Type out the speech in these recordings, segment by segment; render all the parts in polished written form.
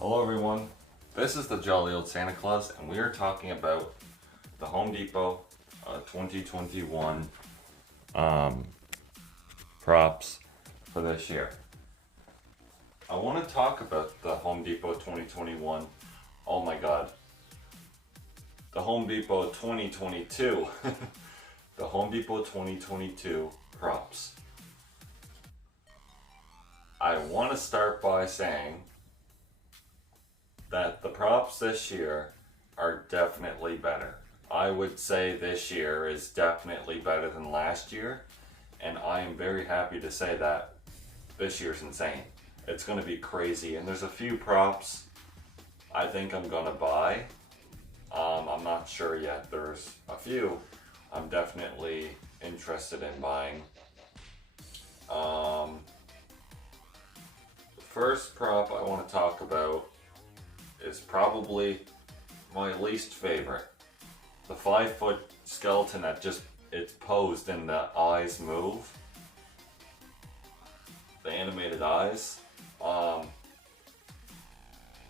Hello everyone, this is the Jolly Old Santa Claus and we are talking about the Home Depot 2021 props for this year. I want to talk about the Home Depot 2021, oh my god, the Home Depot 2022, the Home Depot 2022 props. I want to start by saying that the props this year are definitely better. I would say this year is definitely better than last year, and I am very happy to say that this year's insane. It's going to be crazy, and there's a few props I think I'm going to buy. I'm not sure yet. There's a few I'm definitely interested in buying. The first prop I want to talk about is probably my least favorite. The 5-foot skeleton that it's posed and the eyes move. The animated eyes.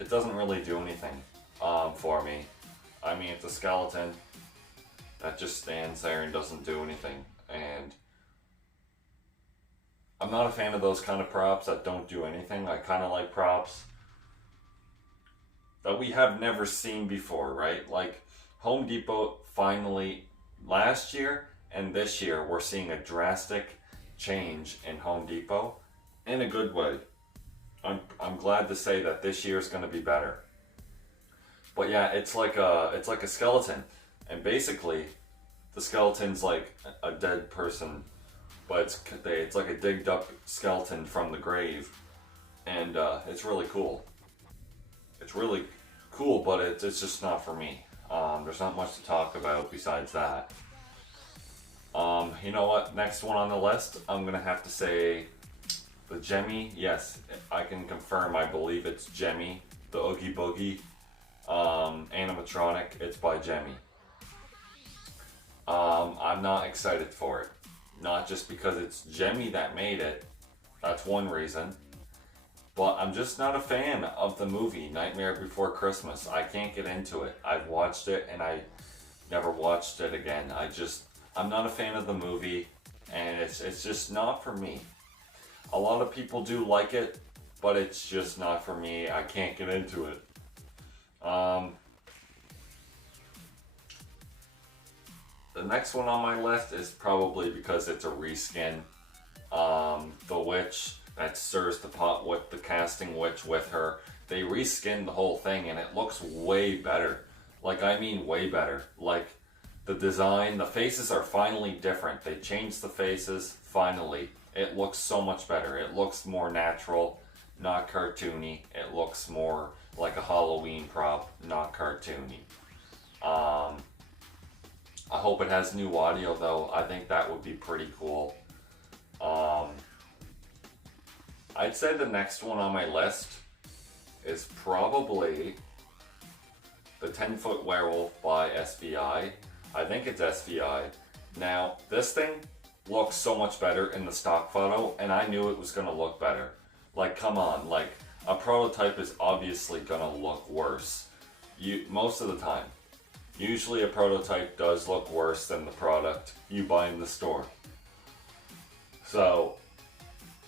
It doesn't really do anything for me. I mean, it's a skeleton that just stands there and doesn't do anything. And I'm not a fan of those kind of props that don't do anything. I kind of like props that we have never seen before, right? Like Home Depot finally, last year and this year, we're seeing a drastic change in Home Depot in a good way. I'm glad to say that this year is going to be better. But yeah, it's like a skeleton, and basically the skeleton's like a dead person, but it's like a digged up skeleton from the grave, and it's really cool. It's really cool, but it's just not for me. There's not much to talk about besides that. You know what? Next one on the list, I'm gonna have to say the Jemmy. Yes, I can confirm. I believe it's Jemmy, the Oogie Boogie animatronic. It's by Jemmy. I'm not excited for it. Not just because it's Jemmy that made it. That's one reason. But I'm just not a fan of the movie Nightmare Before Christmas. I can't get into it. I've watched it and I never watched it again. I'm not a fan of the movie, and it's just not for me. A lot of people do like it, but it's just not for me. I can't get into it. The next one on my list is probably because it's a reskin. The witch that stirs the pot with the casting witch with her. They reskinned the whole thing and it looks way better. Like, I mean way better. Like, the design, the faces are finally different. They changed the faces, finally. It looks so much better. It looks more natural, not cartoony. It looks more like a Halloween prop, not cartoony. I hope it has new audio though. I think that would be pretty cool. I'd say the next one on my list is probably the 10-foot werewolf by SVI. I think it's SVI. Now, this thing looks so much better in the stock photo, and I knew it was gonna look better. Like, come on, like, a prototype is obviously gonna look worse. Most of the time. Usually a prototype does look worse than the product you buy in the store. So,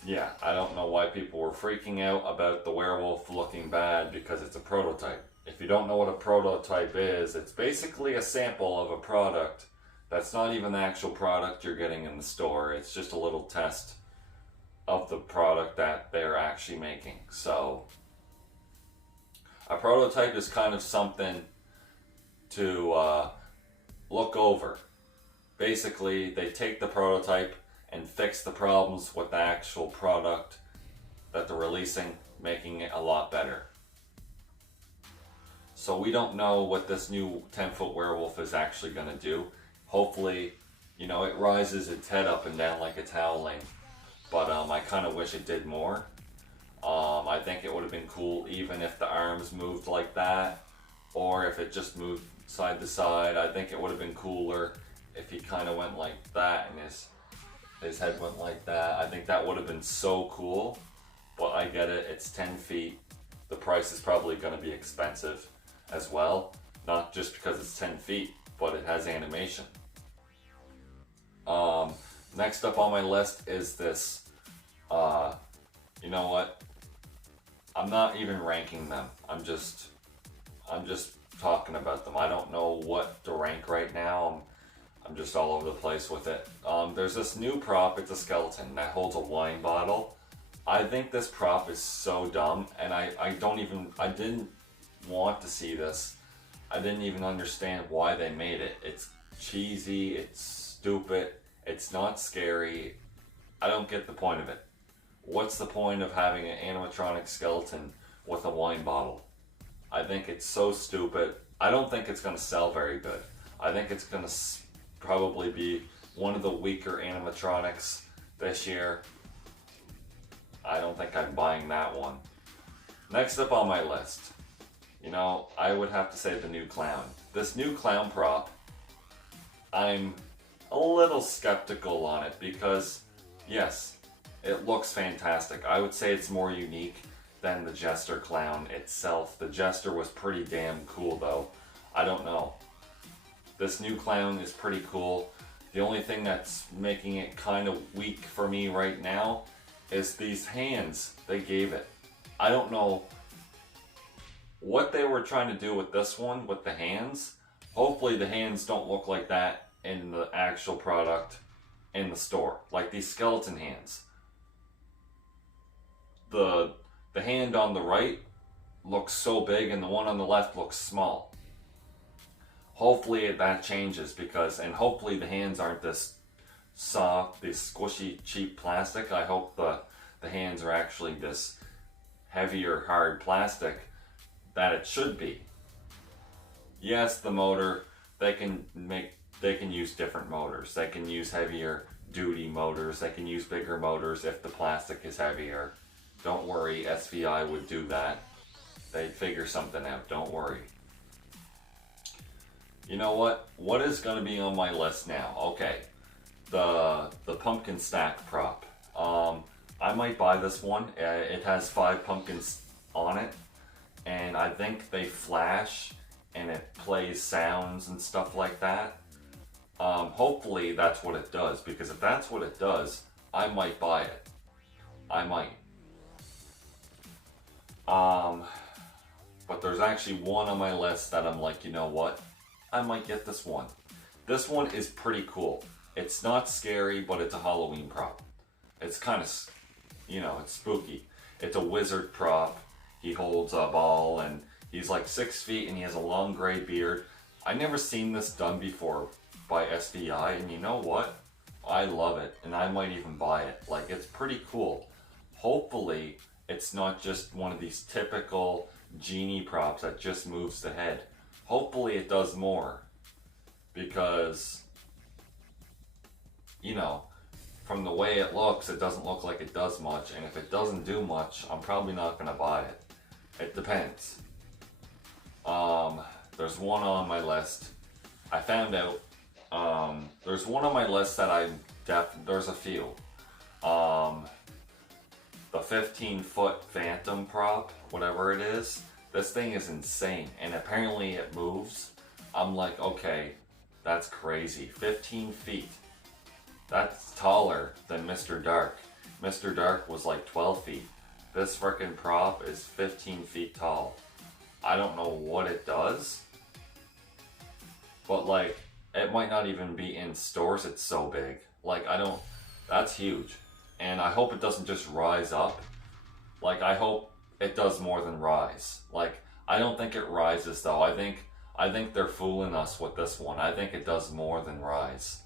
yeah, I don't know why people were freaking out about the werewolf looking bad because it's a prototype. If you don't know what a prototype is, it's basically a sample of a product that's not even the actual product you're getting in the store. It's just a little test of the product that they're actually making. So, a prototype is kind of something to look over. Basically, they take the prototype and fix the problems with the actual product that they're releasing, making it a lot better. So we don't know what this new 10-foot werewolf is actually going to do. Hopefully, you know, it rises its head up and down like it's howling. But I kind of wish it did more. I think it would have been cool even if the arms moved like that, or if it just moved side to side. I think it would have been cooler if he kind of went like that and his head went like that. I think that would have been so cool. But I get it, it's 10 feet. the price is probably going to be expensive as well. Not just because it's 10 feet, but it has animation. Next up on my list is this, you know what? I'm not even ranking them. I'm just talking about them. I don't know what to rank right now. I'm just all over the place with it. There's this new prop. It's a skeleton that holds a wine bottle. I think this prop is so dumb, and I didn't want to see this. I didn't even understand why they made it. It's cheesy, it's stupid, it's not scary. I don't get the point of it. What's the point of having an animatronic skeleton with a wine bottle? I think it's so stupid. I don't think it's going to sell very good. I think it's going to probably be one of the weaker animatronics this year. I don't think I'm buying that one. Next up on my list, you know, I would have to say the new clown. This new clown prop, I'm a little skeptical on it because, yes, it looks fantastic. I would say it's more unique than the Jester clown itself. The Jester was pretty damn cool though. I don't know. This new clown is pretty cool. The only thing that's making it kind of weak for me right now is these hands they gave it. I don't know what they were trying to do with this one, with the hands. Hopefully the hands don't look like that in the actual product in the store. Like these skeleton hands. The hand on the right looks so big and the one on the left looks small. Hopefully that changes and hopefully the hands aren't this soft, this squishy, cheap plastic. I hope the hands are actually this heavier, hard plastic that it should be. Yes, the motor, they can use different motors. They can use heavier duty motors. They can use bigger motors if the plastic is heavier. Don't worry, SVI would do that. They'd figure something out, don't worry. You know what? What is going to be on my list now? Okay, the pumpkin stack prop. I might buy this one. It has 5 pumpkins on it, and I think they flash and it plays sounds and stuff like that. Hopefully that's what it does, because if that's what it does, I might buy it. I might. But there's actually one on my list that I'm like, you know what? I might get this one. This one is pretty cool. It's not scary, but it's a Halloween prop. It's kind of, you know, it's spooky. It's a wizard prop. He holds a ball and he's like 6 feet and he has a long gray beard. I never seen this done before by SVI, and you know what? I love it, and I might even buy it. Like, it's pretty cool. Hopefully it's not just one of these typical genie props that just moves the head. Hopefully it does more, because, you know, from the way it looks, it doesn't look like it does much, and if it doesn't do much, I'm probably not going to buy it. It depends. There's one on my list. I found out, there's one on my list that there's a few. The 15-foot Phantom prop, whatever it is, this thing is insane, and apparently it moves. I'm like, okay, that's crazy. 15 feet. That's taller than Mr. Dark. Mr. Dark was like 12 feet. This frickin' prop is 15 feet tall. I don't know what it does, but like, it might not even be in stores, it's so big. Like, that's huge. And I hope it doesn't just rise up. Like, I hope it does more than rise. Like, I don't think it rises though. I think they're fooling us with this one. I think it does more than rise.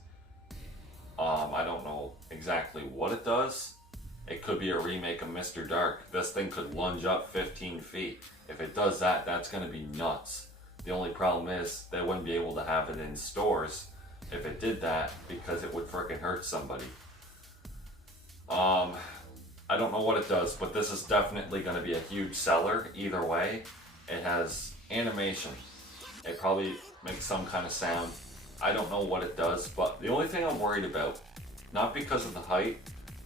I don't know exactly what it does. It could be a remake of Mr. Dark. This thing could lunge up 15 feet. If it does that, that's going to be nuts. The only problem is they wouldn't be able to have it in stores if it did that, because it would frickin' hurt somebody. I don't know what it does, but this is definitely going to be a huge seller either way. It has animation. It probably makes some kind of sound. I don't know what it does, but the only thing I'm worried about, not because of the height,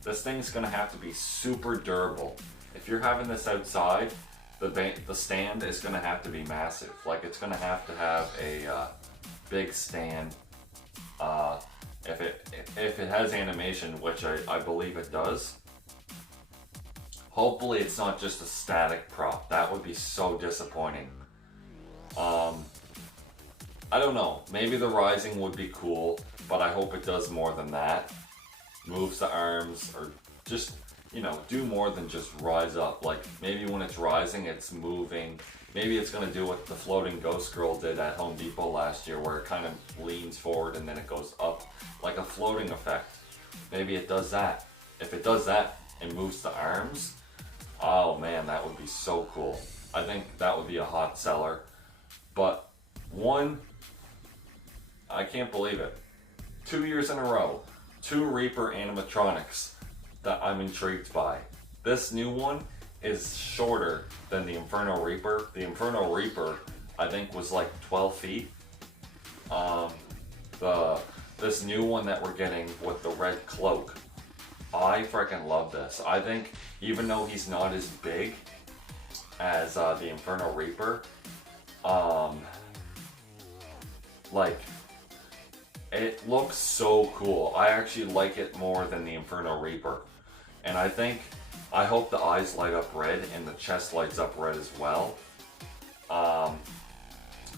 this thing's going to have to be super durable. If you're having this outside, the stand is gonna have to be massive. Like it's gonna have to have a big stand. If it has animation, which I believe it does. Hopefully it's not just a static prop. That would be so disappointing. I don't know. Maybe the rising would be cool, but I hope it does more than that. Moves the arms, or just, you know, do more than just rise up. Like maybe when it's rising, it's moving. Maybe it's gonna do what the floating ghost girl did at Home Depot last year, where it kind of leans forward and then it goes up, like a floating effect. Maybe it does that. If it does that and moves the arms, oh man, that would be so cool. I think that would be a hot seller. But I can't believe it. 2 years in a row, 2 Reaper animatronics that I'm intrigued by. This new one is shorter than the Inferno Reaper. The Inferno Reaper, I think, was like 12 feet. This new one that we're getting with the red cloak, I freaking love this. I think even though he's not as big as the Inferno Reaper, like, it looks so cool. I actually like it more than the Inferno Reaper. And I hope the eyes light up red and the chest lights up red as well. I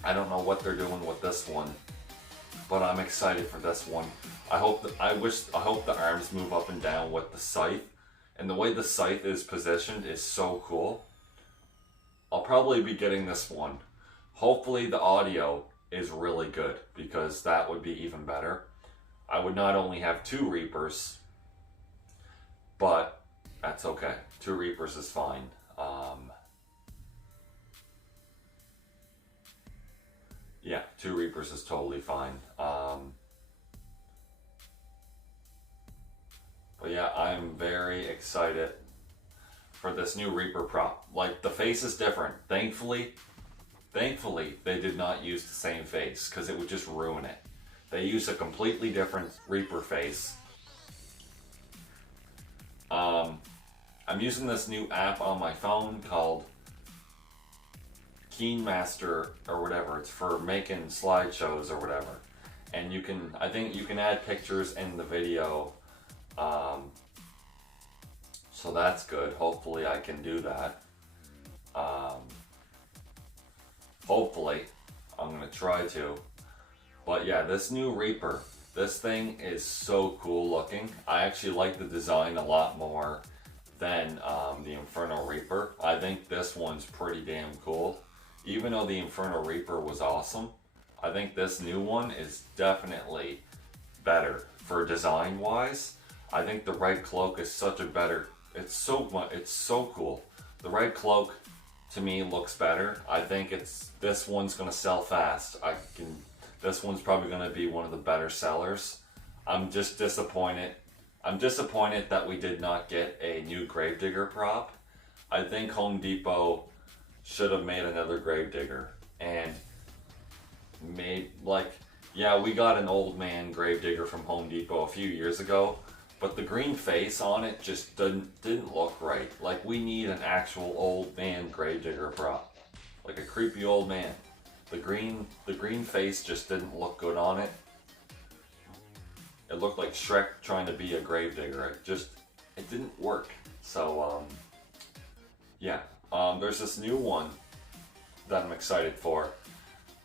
don't know what they're doing with this one, but I'm excited for this one. I hope the arms move up and down with the scythe. And the way the scythe is positioned is so cool. I'll probably be getting this one. Hopefully the audio is really good, because that would be even better. I would not only have 2 Reapers, but that's okay. 2 Reapers is fine. Yeah, 2 Reapers is totally fine. But yeah, I'm very excited for this new Reaper prop. Like, the face is different. Thankfully, they did not use the same face, because it would just ruin it. They used a completely different Reaper face. I'm using this new app on my phone called Keen Master or whatever. It's for making slideshows or whatever. And I think you can add pictures in the video. So that's good. Hopefully I can do that. Hopefully. I'm going to try to. But yeah, this new Reaper, this thing is so cool looking. I actually like the design a lot more than the Inferno Reaper. I think this one's pretty damn cool. Even though the Inferno Reaper was awesome, I think this new one is definitely better for design wise. I think the red cloak is such a better, it's so cool. The red cloak to me looks better. I think this one's gonna sell fast. This one's probably gonna be one of the better sellers. I'm just disappointed. I'm disappointed that we did not get a new Gravedigger prop. I think Home Depot should have made another Gravedigger and made, like, yeah, we got an old man Gravedigger from Home Depot a few years ago, but the green face on it just didn't look right. Like, we need an actual old man Gravedigger prop, like a creepy old man. The green face just didn't look good on it. It looked like Shrek trying to be a gravedigger. It didn't work. So yeah, there's this new one that I'm excited for.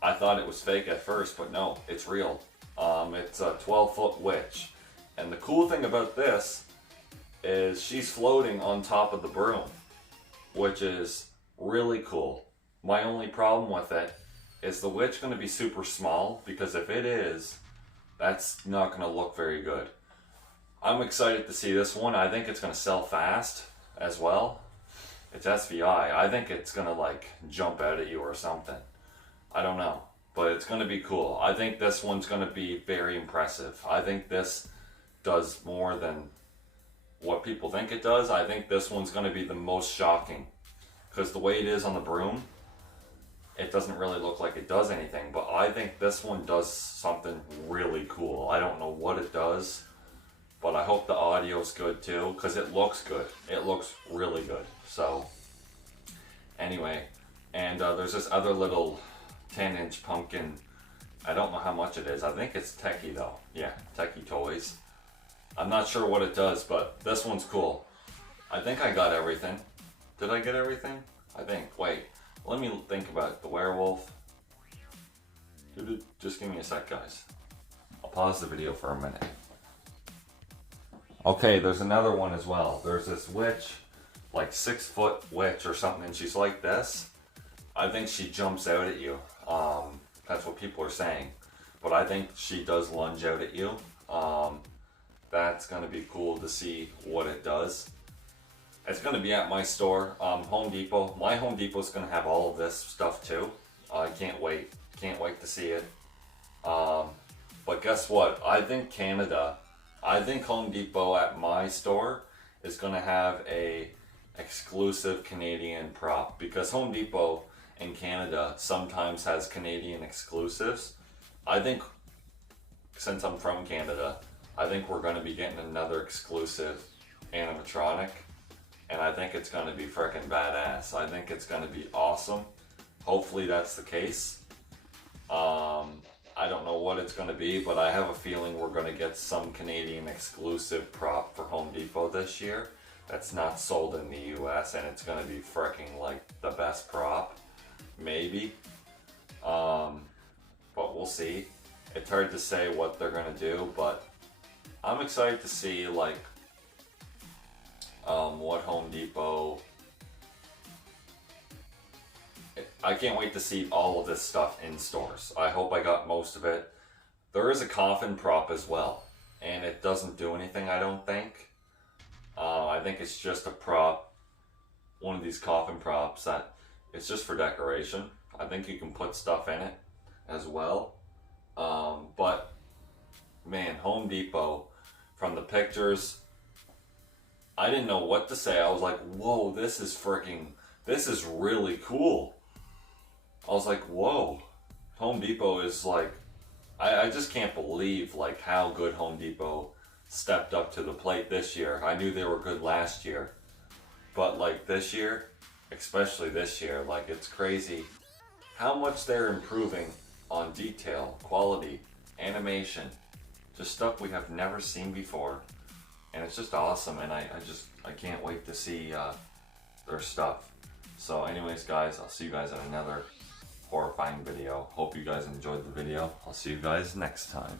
I thought it was fake at first, but no, it's real. It's a 12-foot witch. And the cool thing about this is she's floating on top of the broom, which is really cool. My only problem with it is the witch going to be super small, because if it is, that's not going to look very good. I'm excited to see this one. I think it's going to sell fast as well. It's SVI. I think it's going to like jump out at you or something. I don't know, but it's going to be cool. I think this one's going to be very impressive. I think this does more than what people think it does. I think this one's going to be the most shocking, because the way it is on the broom, it doesn't really look like it does anything, but I think this one does something really cool. I don't know what it does, but I hope the audio's good too, because it looks good. It looks really good. So Anyway, and there's this other little 10-inch pumpkin. I don't know how much it is. I think it's Techie though. Yeah, Techie Toys. I'm not sure what it does, but this one's cool. I think I got everything. Did I get everything? I think. Wait, let me think about it. The werewolf. Just give me a sec, guys. I'll pause the video for a minute. Okay, there's another one as well. There's this witch, like 6-foot witch or something, and she's like this. I think she jumps out at you. That's what people are saying. But I think she does lunge out at you. That's gonna be cool to see what it does. It's gonna be at my store, Home Depot. My Home Depot's gonna have all of this stuff too. I can't wait. Can't wait to see it. But guess what? I think Home Depot at my store is gonna have a exclusive Canadian prop, because Home Depot in Canada sometimes has Canadian exclusives. I think, since I'm from Canada, I think we're gonna be getting another exclusive animatronic, and I think it's gonna be freaking badass. I think it's gonna be awesome. Hopefully that's the case. I don't know what it's going to be, but I have a feeling we're going to get some Canadian exclusive prop for Home Depot this year that's not sold in the US, and it's going to be freaking like the best prop. Maybe. But we'll see. It's hard to say what they're going to do, but I'm excited to see like what Home Depot... I can't wait to see all of this stuff in stores. I hope I got most of it. There is a coffin prop as well, and it doesn't do anything, I don't think. I think it's just a prop, one of these coffin props that it's just for decoration. I think you can put stuff in it as well. But man, Home Depot, from the pictures, I didn't know what to say. I was like, whoa, this is really cool. I was like, whoa, Home Depot is like, I just can't believe like how good Home Depot stepped up to the plate this year. I knew they were good last year, but like this year, especially this year, like it's crazy how much they're improving on detail, quality, animation, just stuff we have never seen before. And it's just awesome, and I can't wait to see their stuff. So anyways guys, I'll see you guys in another horrifying video. Hope you guys enjoyed the video. I'll see you guys next time.